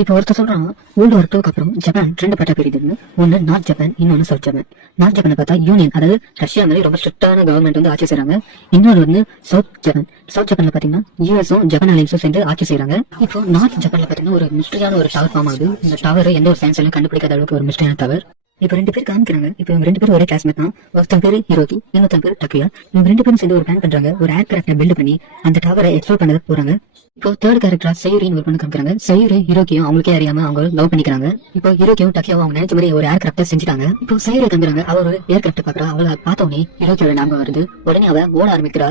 இப்போ ஒருத்தர் சொல்றான் வேர்ல்டு வார் 2க்கு அப்புறம் ஜப்பான் 2 பட்டா பிரியுதுன்னு. ஒன்னு நார்த் ஜப்பான், இன்னொன்னு சவுத் ஜப்பான். நார்த் ஜப்பானை பார்த்தா யூனியன், அதாவது ரஷ்யா மாதிரி ரொம்ப ஸ்ட்ரிக்டான கவர்மெண்ட் வந்து ஆட்சி செய்றாங்க. இன்னொரு வந்து சவுத் ஜப்பான். சவுத் ஜப்பான்ல பாத்தீங்கன்னா யூஎஸும் ஜப்பான் அலைன்ஸும் சேர்ந்து ஆட்சி செய்றாங்க. இப்போ நார்த் ஜப்பான்ல பாத்தீங்கன்னா ஒரு மிஸ்டரியான ஒரு டவர் ஃபார்ம் ஆகுது. இந்த டவர் எந்த ஒரு சயின்ஸ்லயும் கண்டுபிடிக்காத அளவுக்கு ஒரு மிஸ்டரியான டவர். இப்ப 2 பேர் காமிக்கிறாங்க. இப்ப இவங்க 2 பேரும் ஒரே கிளாஸ்மேட் தான். ஒருத்தன் பேரு ஹிரோகி, இன்னொருத்தன் பேரு டக்குயா. இவங்க 2 பேரும் சேர்ந்து ஒரு பிளான் பண்றாங்க. ஒரு ஏர்கிராஃப்ட பில்ட் பண்ணி அந்த டவரை எக்ஸ்ப்ளோர் பண்ண போறாங்க. இப்போ தேர்ட் கேரக்டரா சயூரின்னு ஒரு பொண்ணு காமிக்கிறாங்க. சயூரி ஹிரோகியும் அவங்களுக்கே அறியாம அவங்க லவ் பண்ணிக்கிறாங்க. இப்போ ஹிரோகியும் டக்கியாவும் அவங்க நினைச்ச மாதிரி ஒரு ஏர்கிராஃப்ட செஞ்சுட்டாங்க. இப்போ சயூரி காமிக்கிறாங்க. அவ ஒரு ஏர்கிராஃப்ட பாக்குறா. அவளை பார்த்த உடனே ஹிரோகியோட ஞாபகம் வருது. உடனே அவ ஓட ஆரம்பிக்கிறா.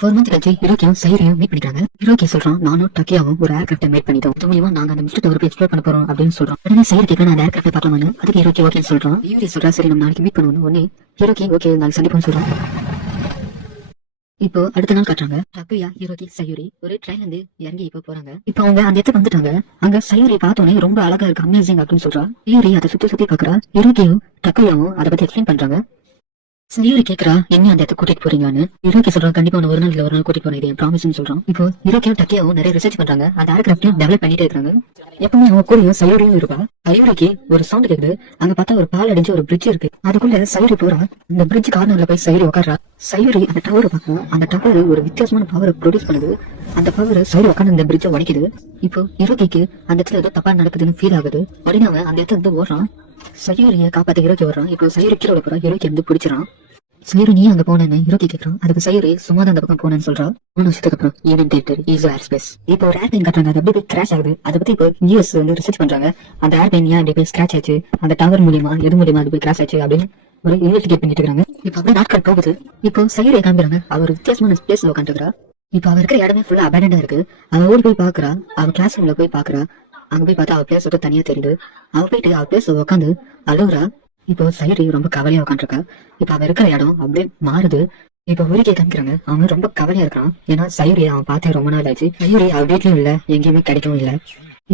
4 months கழிச்சு ஹிரோகியும் சயூரியும் மீட் பண்ணிக்கிறாங்க. ஹிரோகி சொல்றான், நானும் டக்கியாவும் ஒரு ஏர்கிராஃப்ட மேட் பண்ணிட்டோம். அது மூலமா நாங்க அந்த மிஸ்டர் டவருக்கு எக்ஸ்ப்ளோர் பண்ண போறோம் அப்படின்னு சொல்றோம். உடனே சயூரி கேட்க நான் அந்த ஏர்கிராஃப்ட பார்க்கலாமான்னு. அதுக்கு ஹிரோகி ஓகேன்னு சொல்றான். யூரி சொல்றா, சரி நம்ம நாளைக்கு மீட் பண்ணுவோம். உடனே ஹிரோகி ஓகே நாளைக்கு சந்திப்போம்னு சொல்றான். இப்போ அடுத்த நாள் காட்டுறாங்க. டக்குயா, ஹிரோகி, சயூரி ஒரு ட்ரெயின்ல இருந்து இறங்கி இப்போ போறாங்க. இப்போ அவங்க அந்த இடத்துக்கு வந்துட்டாங்க. அங்க சயூரி பார்த்தோன்னே ரொம்ப அழகா இருக்கு, அமேசிங் அப்படின்னு சொல்றா. சயூரி அதை சுத்தி பாக்குறா. ஹிரோகியும் டக்குயாவும் அதை பத்தி எக்ஸ்பிளைன் பண்றாங்க. சயூரி கேக்குறா, என்ன அந்த இடத்துக்கு கூட்டிட்டு போறீங்கன்னு. ஹிரோகி சொல்றா, கண்டிப்பா ஒரு நாள் இல்ல ஒரு நாள் கூட்டிட்டு போறேன், இது ப்ராமிஸ்னு சொல்றான். இப்போ ஹிரோகியும் டக்கியாவும் நிறைய ரிசர்ச் பண்றாங்க. அந்த ஏர்கிராஃப்டையும் டெவலப் பண்ணிட்டே இருக்காங்க. எப்பவுமே அவங்க கூடயும் சயூரியும் இருப்பா. சயூரிக்கு ஒரு சவுண்ட் கேக்குது. அங்க பார்த்தா ஒரு பால் அடிஞ்ச ஒரு பிரிட்ஜ் இருக்கு. அதுக்குள்ள சயூரி போறா. இந்த பிரிட்ஜ் கார்னர்ல போய் சயூரி உட்கார்றா. சயூரி அந்த டவரை பார்க்கணும். அந்த டவர் ஒரு வித்தியாசமான பவரை ப்ரொடியூஸ் பண்ணுது. அந்த பவர் சயூரி உட்காந்து இந்த பிரிட்ஜை உடைக்குது. இப்போ ஹிரோகிக்கு அந்த இடத்துல ஏதோ தப்பா நடக்குதுன்னு ஃபீல் ஆகுது. உடனே அவன் அந்த இடத்துல இருந்து ஓடுறான். சயூரியை காப்பாத்த ஹிரோகி வர்றான். இப்போ சயூரி கீழே போறா. ஹிரோகி இருந்து பிடிச்சிடான். சயூரி நீ அங்க போனேன்னு ஹிரோகி கேட்கறான். அதுக்கு சயூரி சும்மா தான் அந்த பக்கம் போனேன்னு சொல்றா. 3 வருஷத்துக்கு அப்புறம் ஈவன் டேட்டர் ஈஸோ ஏர்ஸ்பேஸ். இப்போ ஒரு ஏர்பிளைன் காட்டுறாங்க. அது அப்படியே கிராஷ் ஆகுது. அதை பத்தி இப்போ யூஎஸ் வந்து ரிசர்ச் பண்றாங்க. அந்த ஏர்பிளைன் ஏன் அப்படி போய் ஸ்கிராச் ஆச்சு, அந்த டவர் மூலியமா எது மூலியமா அது போய் கிராஷ் ஆச்சு அப்படின்னு ஒரு இன்வெஸ்டிகேட் பண்ணிட்டு இருக்காங்க. இப்போ அப்படியே நாட்கள் போகுது. இப்போ சயூரியை காமிக்கிறாங்க. அவர் வித்தியாசமான பிளேஸ்ல உட்காந்துருக்கா. இப்போ அவர் இருக்கிற இடமே ஃபுல்லா அபேண்டா இருக்கு. அவ ஓடி போய் பாக்குறா. அவ கிளாஸ் ரூம்ல போய் பாக்குறா. அங்க போய் பார்த்தா அவ பிளேஸ் விட்டு தனியா தெரியுது. அவ போயிட்டு அவ பிளேஸ் உட்காந்து அழுகுறா. இப்போ சயூரி ரொம்ப கவலையா உட்காந்துருக்கா. இப்ப அவ இருக்கிற இடம் அப்படியே மாறுது. இப்ப ஹிரோகி காமிக்கிறாங்க. அவன் ரொம்ப கவலையா இருக்கான். ஏன்னா சயூரி அவன் பார்த்தே ரொம்ப நாள் ஆச்சு. சயூரி அவ வீட்லயும் இல்ல, எங்கேயுமே கிடைக்கவும் இல்ல.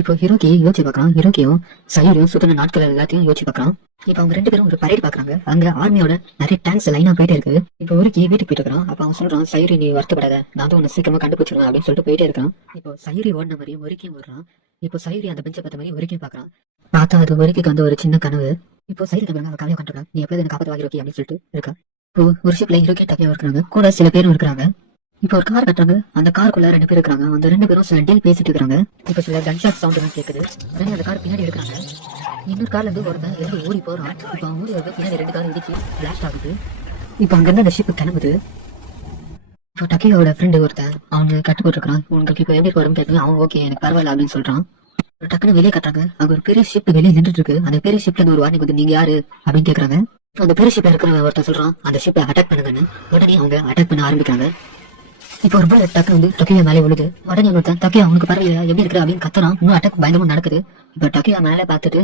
இப்போ ஹிரோகி யோசிச்சு பாக்கலாம். ஹிரோகியும் சயூரியும் சுத்தின நாட்கள் எல்லாத்தையும் யோசிச்சு பாக்கலாம். இப்ப அவங்க 2 பேரும் ஒரு பரேட் பாக்குறாங்க. அங்க ஆர்மியோட நிறைய டேங்க்ஸ் லைனா போயிட்டே இருக்கு. இப்போ ஹிரோகி வீட்டுக்கு போயிட்டு இருக்கான். அப்ப அவன் சொல்றான், சயூரி நீ வருத்தப்படாத, நான் தான் உன்னை சீக்கிரமா கண்டுபிடிச்சிருவேன் அப்படின்னு சொல்லிட்டு போயிட்டே இருக்கான். இப்போ சயூரி ஓடின மாதிரி ஹிரோகியும் ஓடுறான். இப்போ சயூரி அந்த பெஞ்சை பார்த்த மாதிரி ஹிரோகியும் பாக்குறான். பார்த்தா அது ஹிரோகிக்கு வந்து ஒரு சின்ன கனவு. இப்போ சைடு அவ கவலையா கண்டுறா. நீ எப்போது எனக்கு காப்பாத்து ஹிரோகி அப்படின்னு சொல்லிட்டு இருக்கா. இப்போ ஒரு ஷிப்ல ஹிரோகி டக்கியா இருக்காங்க. கூட சில பேரும் இருக்காங்க. இப்போ ஒரு கார் கட்டுறாங்க. அந்த காருக்குள்ள 2 பேர் இருக்காங்க. அந்த 2 பேரும் சில டீல் பேசிட்டு இருக்காங்க. இப்போ சில கன்ஷாட் சவுண்ட் எல்லாம் கேக்குது. உடனே அந்த கார் பின்னாடி எடுக்கிறாங்க. இன்னொரு கார்ல இருந்து ஒருத்தன் இருந்து ஓடி போறான். இப்போ அவன் ஓடி வந்து பின்னாடி 2 கார் இடிச்சு பிளாஸ்ட் ஆகுது. இப்போ அங்க இருந்து அந்த ஷிப் கிளம்புது. இப்போ டக்கியோட ஃப்ரெண்டு ஒருத்தன் அவனுக்கு கட்டு போட்டுருக்கான். உங்களுக்கு இப்போ எப்படி வரும் கேட்கு. அவன் ஓகே எனக்கு பரவாயில்ல அப்படின்னு சொல்றான். டக்குன்னு வெளியே கட்டுறாங்க. அங்க ஒரு பெரிய ஷிப் வெளியே நின்றுட்டு இருக்கு. அந்த பெரிய ஷிப்ல இருந்து ஒரு வார்னிங் வந்து நீங்க யாரு அப்படின்னு கேக்குறாங்க. அந்த பெரிய ஷிப்ல இருக்கிற ஒருத்தர் சொல்றான், அந்த ஷிப்பை அட்டாக் பண்ணுங்கன்னு. உடனே அவங்க அட்டாக் பண்ண ஆரம்பிக்கிறாங்க. இப்போ ஒரு புல்லட் டக்கு வந்து டக்கியா மேலே விழுது. உடனே ஒருத்தன் டக்கியா அவனுக்கு பரவாயில்ல எப்படி இருக்கிற அப்படின்னு கத்துறான். இன்னும் அட்டாக் பயங்கரமா நடக்குது. இப்போ டக்கியா மேலே பார்த்துட்டு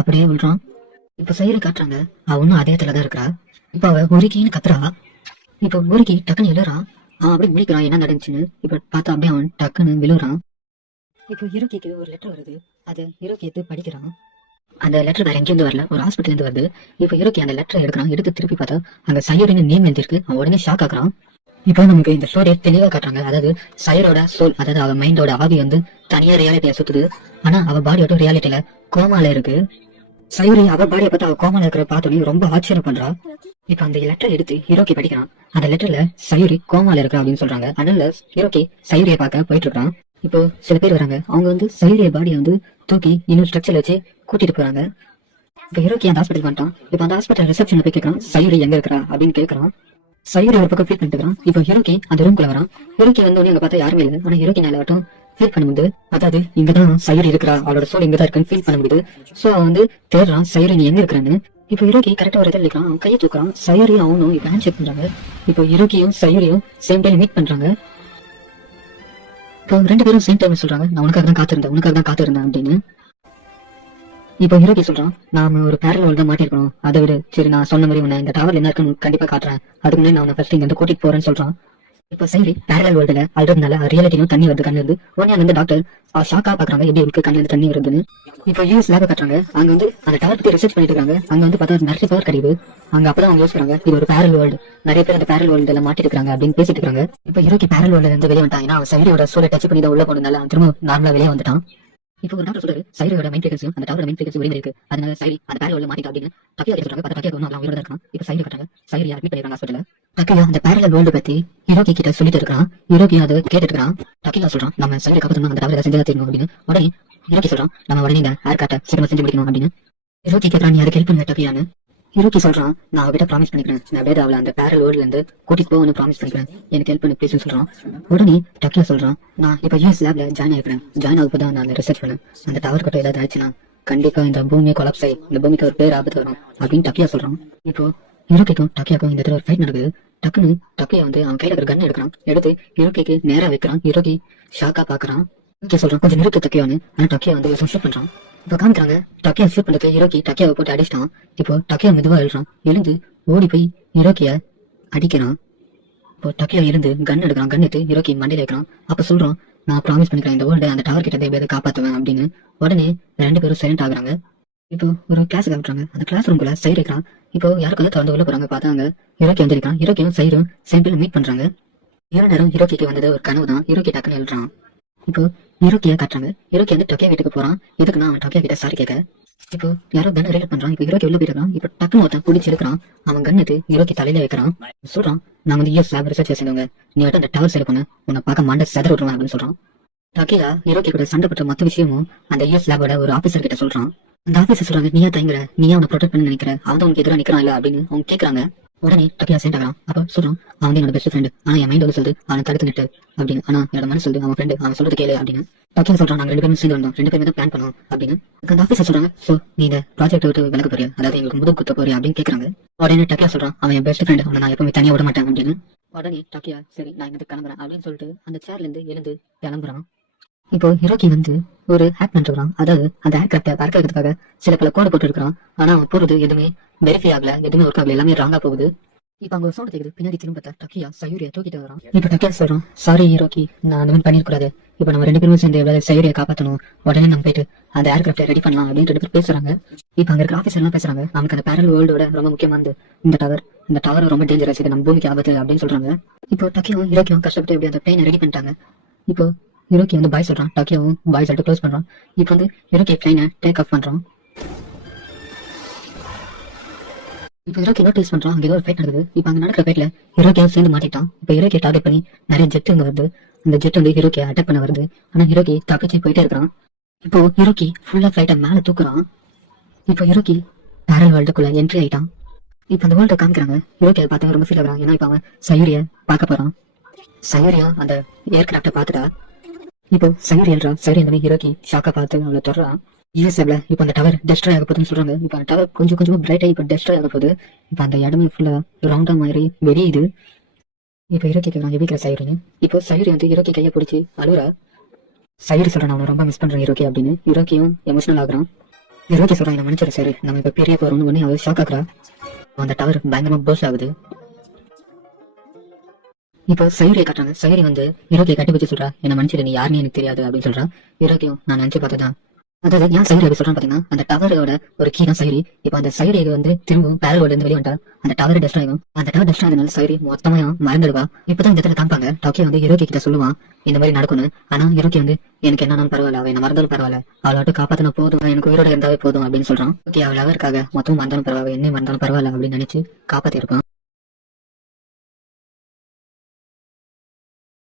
அப்படியே விழுறான். இப்போ சைடு காட்டுறாங்க. அவ இன்னும் அதே இடத்துல தான் இருக்கிறா. இப்போ அவ உருக்கின்னு கத்துறா. இப்போ உருக்கி டக்குன்னு எழுறான். அவன் அப்படியே முடிக்கிறான் என்ன நடந்துச்சுன்னு. இப்போ பார்த்தா அப்படியே அவன் டக்குன்னு விழுறான். இப்போ ஹிரோகிக்கு ஒரு லெட்டர் வருது. அதை ஹிரோகி எடுத்து படிக்கிறான். அந்த லெட்டர் வேற எங்கேருந்து வரல, ஒரு ஹாஸ்பிட்டல் இருந்து வருது. இப்போ ஹிரோகி அந்த லெட்டர் எடுக்கிறான். எடுத்து திருப்பி பார்த்தா அங்க சயூரின்னு நேம் எழுதிருக்கு. அவன் உடனே ஷாக் ஆகுறான். இப்போ நமக்கு இந்த ஸ்டோரியை தெளிவா காட்டுறாங்க. அதாவது சயூரோட சோல், அதாவது அவ மைண்டோட ஆவி வந்து தனியா ரியாலிட்டியா சுத்துது. ஆனா அவ பாடியோட ரியாலிட்டியில கோமால இருக்கு. சயூரி அவ பாடியை பார்த்து அவ கோமால இருக்கிற பார்த்தோன்னே ரொம்ப ஆச்சரியம் பண்றா. இப்ப அந்த லெட்டர் எடுத்து ஹிரோகி படிக்கிறான். அந்த லெட்டர்ல சயூரி கோமால இருக்கா அப்படின்னு சொல்றாங்க. அதனால ஹிரோகி சயூரியை பார்க்க போயிட்டு இருக்கான். இப்போ சில பேர் வராங்க. அவங்க வந்து சயூரிய பாடியை வந்து தூக்கி இன்னொரு ஸ்ட்ரக்சர்ல வச்சு கூட்டிட்டு போறாங்க. இப்ப ஹிரோகி அந்த ஹாஸ்பிட்டல் வந்துட்டான். இப்ப அந்த ஹாஸ்பிட்டல் ரிசப்ஷன்ல போய் கேட்கறான், சயூரி எங்க இருக்கிறா அப்படின்னு கேட்கறான். சயூரி ஒரு பக்கம் ஃபீல் பண்ணிட்டு இருக்கான். இப்போ ஹிரோகி அந்த ரூம்குள்ள வரான். ஹிரோகி வந்தோடனே அங்க பார்த்தா யாருமே இல்லை. ஆனா ஹிரோகி நாள மட்டும் ஃபீல் பண்ண முடியுது. அதாவது இங்கதான் சயூரி இருக்கிறா, அவளோட சோல் இங்கதான் இருக்குன்னு ஃபீல் பண்ண முடியுது. சோ அவன் வந்து தேடுறான், சயூரி நீ எங்க இருக்கிறான்னு. இப்போ ஹிரோகி கரெக்டா ஒரு இடத்துல இருக்கான். அவன் கையை தூக்குறான். சயூரியும் அவனும் இப்ப ஹேண்ட் ஷேக் பண்றாங்க. இப்போ ஹிரோகியும் சயூரியும் சேம் டைம் மீட் பண்றாங்க. இப்போ 2 பேரும் சேம் டைம் சொல்றாங்க, நான் உனக்காக தான் காத்திருந்தேன் அப்படின்னு. இப்போ ஹிரோகி சொல்றான், நாம ஒரு பேரல் தான் மாட்டிருக்கணும். அதை விட சரி நான் சொன்ன மாதிரி உன்னை இந்த டவர்ல என்ன இருக்குன்னு கண்டிப்பா காட்டுறேன். அதுக்கு முன்னாடி நான் ஃபர்ஸ்ட் இங்க வந்து கூட்டிட்டு போறேன்னு சொல்றான். இப்போ சரி பேரல் வேர்ல்டுல அல்றதுனால ரியாலிட்டியும் தண்ணி வருது கண்ணு இருந்து. உடனே வந்து டாக்டர் ஷாக்கா பாக்குறாங்க எப்படி இருக்கு கண்ணு இருந்து தண்ணி வருதுன்னு. இப்போ யூஎஸ் லேப காட்டுறாங்க. அங்க வந்து அந்த டவர் பத்தி ரிசர்ச் பண்ணிட்டு இருக்காங்க. அங்க வந்து பார்த்தா நிறைய பவர் கிடைக்குது. அங்க அப்பதான் அவங்க யோசிக்கிறாங்க இது ஒரு பேரல் வேர்ல்டு, நிறைய பேர் அந்த பேரல் வேர்ல்டுல மாட்டிட்டு இருக்காங்க அப்படின்னு பேசிட்டு இருக்காங்க. இப்போ ஹிரோகி பேரல் வேர்ல்டுல இருந்து வெளியே வந்துட்டான். ஏன்னா அவன் சைரியோட சோலை டச் பண்ணி தான் உள்ள போனதுனால திரும்ப நார்மலா வெளியே வந்துட்டான். இப்போ ஒரு டாக்டர் சொல்றாரு சைரியோட மெயின் ஃப்ரீக்வன்சி அந்த டவரோட மெயின் ஃப்ரீக்வன்சி ஒரே இருக்கு, அதனால சைரி அந்த பேரல் வேர்ல்ட்ல மாட்டிட்டா அப்படின்னு டக்கியா கிட்ட சொல்றாங்க. டக்கியா ஒன்னும் அவன் உயிரோட இருக்கான். இப்போ சைரி கட்டுறாங்க, சைரி அட்மிட் பண்ணிருக்காங்க ஹாஸ்பிட்டல்ல. டக்கியா அந்த பேரல் வேர்ல்ட் பத்தி ஹிரோகி கிட்ட சொல்லிட்டு இருக்கான். ஹிரோகி அதை கேட்டுட்டு இருக்கான். டக்கியா சொல்றான் நம்ம சைரி காப்பாத்தணும், அந்த டவரை செஞ்சதா தெரியும் அப்படின்னு. உடனே ஹிரோகி சொல்றான் நம்ம உடனே இந்த ஹேர் கட்டை சீக்கிரமா செஞ்சு முடிக்கணும் அப்படின்னு. ஹிரோகி கேட்கறான் நீ அதுக்கு ஹெல்ப் பண்ணுங்க டக்கியான்னு. ஹிரோகி சொல்றான் நான் அவகிட்ட ப்ராமிஸ் பண்ணிக்கிறேன், நான் அப்படியே அவளை அந்த பேரல் வேர்ல்ட்ல இருந்து கூட்டிட்டு போகணும்னு ப்ராமிஸ் பண்ணிக்கிறேன், எனக்கு ஹெல்ப் பண்ணு ப்ளீஸ்னு சொல்றான். உடனே டக்கியா சொல்றான் நான் இப்போ யூஎஸ் லேப்ல ஜாயின் ஆகிக்கிறேன், ஜாயின் ஆகும்போது தான் நான் ரிசர்ச் பண்ணேன், அந்த டவர் கட்ட ஏதாவது ஆச்சுன்னா கண்டிப்பா இந்த பூமியை கொலாப்ஸ் ஆகி இந்த பூமிக்கு ஒரு பேர் ஆபத்து வரும் அப்படின்னு டக்கியா சொல்றான். இப்போ ஹிரோகிக்கும் டக்கியாக்கும் இந்த இடத்துல ஒரு ஃபைட் நடக்குது. டக்குன்னு டக்கியா வந்து அவன் கையில ஒரு கன் எடுக்கிறான், எடுத்து ஹிரோகிக்கு நேரா வைக்கிறான். ஹிரோகி ஷாக்கா பாக்குறான். சொல்றான் கொஞ்சம் நிறுத்து டக்கியான்னு. ஆனா டக்கியா வந்து ஷூட் பண்றான். இப்ப காமிக்கிறாங்க டக்கியா ஷூட் பண்றது ஹிரோகி டக்கியாவை போட்டு அடிச்சிட்டான். இப்போ டக்கியா மெதுவா எழுறான், எழுந்து ஓடி போய் ஹிரோகிய அடிக்கிறான். இப்போ டக்கியா இருந்து கன் எடுக்கிறான், கன் எடுத்து ஹிரோகி மண்டையில வைக்கிறான். அப்ப சொல்றான் நான் ப்ராமிஸ் பண்ணிக்கிறேன் இந்த வேர்ல்டு அந்த டவர் கிட்ட எப்படியாவது காப்பாத்துவேன் அப்படின்னு. உடனே ரெண்டு பேரும் சைலண்ட் ஆகுறாங்க. இப்போ ஒரு கிளாஸ் காமிச்சாங்க, அந்த கிளாஸ் ரூம்குள்ள சைடு வைக்கிறான். இப்போ யாருக்கு வந்து திறந்து உள்ள போறாங்க பார்த்தாங்க ஹிரோகி வந்திருக்கான். ஹிரோகியும் சைடும் சேம்பிள் மீட் பண்றாங்க. ஏழு நேரம் ஹிரோகிக்கு வந்தது ஒரு கனவு தான். ஹிரோகி டக்குன்னு எழுறான். இப்போ ஹிரோகியா காட்டுறாங்க. ஹிரோகி வந்து டக்கியா வீட்டுக்கு போறான். எதுக்குன்னா அவன் டக்கியா கிட்ட சாரி கேட்க. இப்போ யாரோ கன் ரைட் பண்றான். இப்போ ஹிரோகி உள்ள போயிருக்கான். இப்போ டக்குன்னு ஒருத்தன் பிடிச்சி எடுக்கிறான். அவன் கன் எடுத்து ஹிரோகி தலையில வைக்கிறான். சொல்றான் நான் வந்து யூஎஸ் லேப் ரிசர்ச் செய்தவங்க, நீ வந்து அந்த டவர் சைடு பண்ண உன்னை பார்க்க மாண்ட செதற விட்டுருவேன் அப்படின்னு சொல்றான். டக்கியா ஹிரோகி கூட சண்டை பட்ட மொத்த விஷயமும் அந்த யூஎஸ் லேபோட ஒரு ஆபீசர் கிட்ட சொல்றான். அந்த ஆபீசர் சொல்றாங்க நீயா தயங்குற, நீயா அவனை ப்ரொடெக்ட் பண்ணி நினைக்கிற, அவன் உனக்கு எதிராக நிக்கிறான் இல்ல அப்படின்னு அவங்க கேட்கறாங்க. உடனே டக்கியா சென்ட் ஆகிறான். அப்ப சொல்றான் அவன் என்னோட பெஸ்ட் ஃப்ரெண்ட், ஆனா என் மைண்ட் வந்து சொல்லுது அவனை தடுத்து நிட்டு அப்படின்னு. ஆனா என்னோட மனசு சொல்லுது அவன் ஃப்ரெண்டு, அவன் சொல்றது கேளு அப்படின்னு. டக்கியா சொல்றான் நாங்க ரெண்டு பேரும் சேர்ந்து வந்தோம், ரெண்டு பேரும் தான் பிளான் பண்ணோம் அப்படின்னு. அந்த ஆபீசர் சொல்றாங்க சோ நீ இந்த ப்ராஜெக்ட் விட்டு விலக போறியா, அதாவது எங்களுக்கு முதுகு குத்த போறியா அப்படின்னு கேட்கறாங்க. உடனே டக்கியா சொல்றான் அவன் என் பெஸ்ட் ஃப்ரெண்ட், அவனை நான் எப்பவுமே தனியா விட மாட்டேன் அப்படின்னு. உடனே டக்கியா சரி நான் இங்க கிளம்புறேன் அப்படின்னு சொல்லிட்டு அந்த சேர்ல இருந்து எழுந்து கிளம்புறான். இப்போ ஹிரோகி வந்து ஒரு ஹேக் பண்றான், அதாவது அந்த ஹேக் கிராஃப்ட பார்க்கறதுக்காக சில பல கோடு போட்டு இருக்கிறான். ஆனா அவன் போறது எதுவுமே வெரிஃபை ஆகல, எதுவுமே ஒர்க் ஆகல, எல்லாமே ராங்கா போகுது. இப்ப அங்க ஒரு சவுண்ட் கேக்குது, பின்னாடி திரும்ப பார்த்தா டக்கியா சயூரியை தூக்கிட்டு வரான். இப்ப டக்கியா சொல்றான் சாரி ஹிரோகி நான் அந்த மாதிரி பண்ணிருக்கூடாது, இப்ப நம்ம ரெண்டு பேரும் சேர்ந்து எவ்வளவு சயூரியை காப்பாற்றணும், உடனே நம்ம போயிட்டு அந்த ஏர்கிராஃப்டை ரெடி பண்ணலாம் அப்படின்னு ரெண்டு பேர் பேசுறாங்க. இப்ப அங்க இருக்கிற ஆஃபீஸர் எல்லாம் பேசுறாங்க அவனுக்கு அந்த பேரல் வேர்ல்டோட ரொம்ப முக்கியமானது இந்த டவர் ரொம்ப டேஞ்சரஸ், இது நம்ம பூமிக்கு ஆபத்து அப்படின்னு சொல்றாங்க. இப்போ டக்கியாவும் ஹிரோகியும் கஷ்டப்பட்டு எப்படி அந்த பிளேனை ரெடி பண்ணிட்டாங்க. இப்போ ஹிரோகி வந்து பாய் சொல்றான், டக்கியாவும் பாய் சொல்லிட்டு க்ளோஸ் பண்றான். இப்போ வந்து ஹிரோகி பிளைனை டேக் ஆஃப் பண்றான். இப்போ ஹிரோகி நோட்டீஸ் பண்றான் அங்க ஏதோ ஒரு ஃபைட் நடக்குது. இப்போ அங்க நடக்கிற ஃபைட்ல ஹிரோகியும் சேர்ந்து மாட்டிட்டான். இப்போ ஹிரோகி டார்கெட் பண்ணி நிறைய ஜெட் இங்க வருது, அந்த ஜெட் வந்து ஹிரோகி அட்டாக் பண்ண வருது. ஆனா ஹிரோகி தப்பிச்சு போயிட்டே இருக்கான். இப்போ ஹிரோகி ஃபுல்லா ஃபிளைட்டை மேல தூக்குறான். இப்போ ஹிரோகி பேரல் வேர்ல்டுக்குள்ள என்ட்ரி ஆயிட்டான். இப்போ அந்த வேர்ல்ட காமிக்கிறாங்க. ஹிரோகி அதை பார்த்து ரொம்ப ஃபீல் ஆகுறான். ஏன்னா இப்போ அவன் சயூரிய பார்க்க போறான். சயூரியா அந்த ஏர்கிராஃப்டை பார்த்துட்டா. இப்போ சைரி எழுறா, சைரி அந்த ஹிரோகி ஷாக்கா பார்த்து அவளை தொடரான். யூஎஸ்ஏல இப்போ அந்த டவர் டெஸ்ட்ராய் ஆக போகுதுன்னு சொல்றாங்க. இப்போ அந்த டவர் கொஞ்சம் கொஞ்சமா பிரைட் ஆகி இப்போ டெஸ்ட்ராய் ஆக போகுது. இப்போ அந்த இடமே ஃபுல்லா ரவுண்டா மாதிரி வெடியுது. இப்போ ஹிரோகி கேட்கறான் எபிக்கிற சைரின்னு. இப்போ சைரி வந்து ஹிரோகி கையை பிடிச்சி அழுறா. சைரி சொல்றான் அவனை ரொம்ப மிஸ் பண்றேன் ஹிரோகி அப்படின்னு. ஹிரோகியும் எமோஷனல் ஆகுறான். ஹிரோகி சொல்றான் என்ன மன்னிச்சிரு சரி நம்ம இப்ப பெரிய போறோம்னு உடனே அவள் ஷாக் ஆகுறா. அந்த டவர் பயங்கரமா பர்ஸ்ட் ஆகுது. இப்போ சைரியை காட்டுறாங்க. சைரி வந்து ஹிரோகியை கட்டி வச்சு சொல்றா என்ன மனுஷன் நீ யாருன்னு எனக்கு தெரியாது அப்படின்னு சொல்றா. ஹிரோகியும் நான் நினைச்சு பார்த்ததான், அதாவது ஏன் சைரி அப்படி சொல்றான்னு பாத்தீங்கன்னா அந்த டவரோட ஒரு கீ தான் சைரி. இப்போ அந்த சைரி வந்து திரும்பவும் பேரலோட இருந்து வெளியே வந்தா அந்த டவர் டெஸ்ட் ஆகும். அந்த டவர் டெஸ்ட் ஆகுதுனால சைரி மொத்தமா மறந்துடுவா. இப்பதான் இந்த இடத்துல காமிப்பாங்க டோக்கியோ வந்து ஹிரோகி கிட்ட சொல்லுவான் இந்த மாதிரி நடக்கணும். ஆனா ஹிரோகி வந்து எனக்கு என்னன்னாலும் பரவாயில்ல, அவன் என்ன மறந்தாலும் பரவாயில்ல, அவளோட காப்பாத்தின போதும், எனக்கு உயிரோட இருந்தாவே போதும் அப்படின்னு சொல்றான். ஓகே அவள் அவருக்காக மொத்தம் மறந்தாலும் பரவாயில்ல, என்ன மறந்தாலும் பரவாயில்ல அப்படின்னு நினைச்சு காப்பாத்தி இருப்பான்.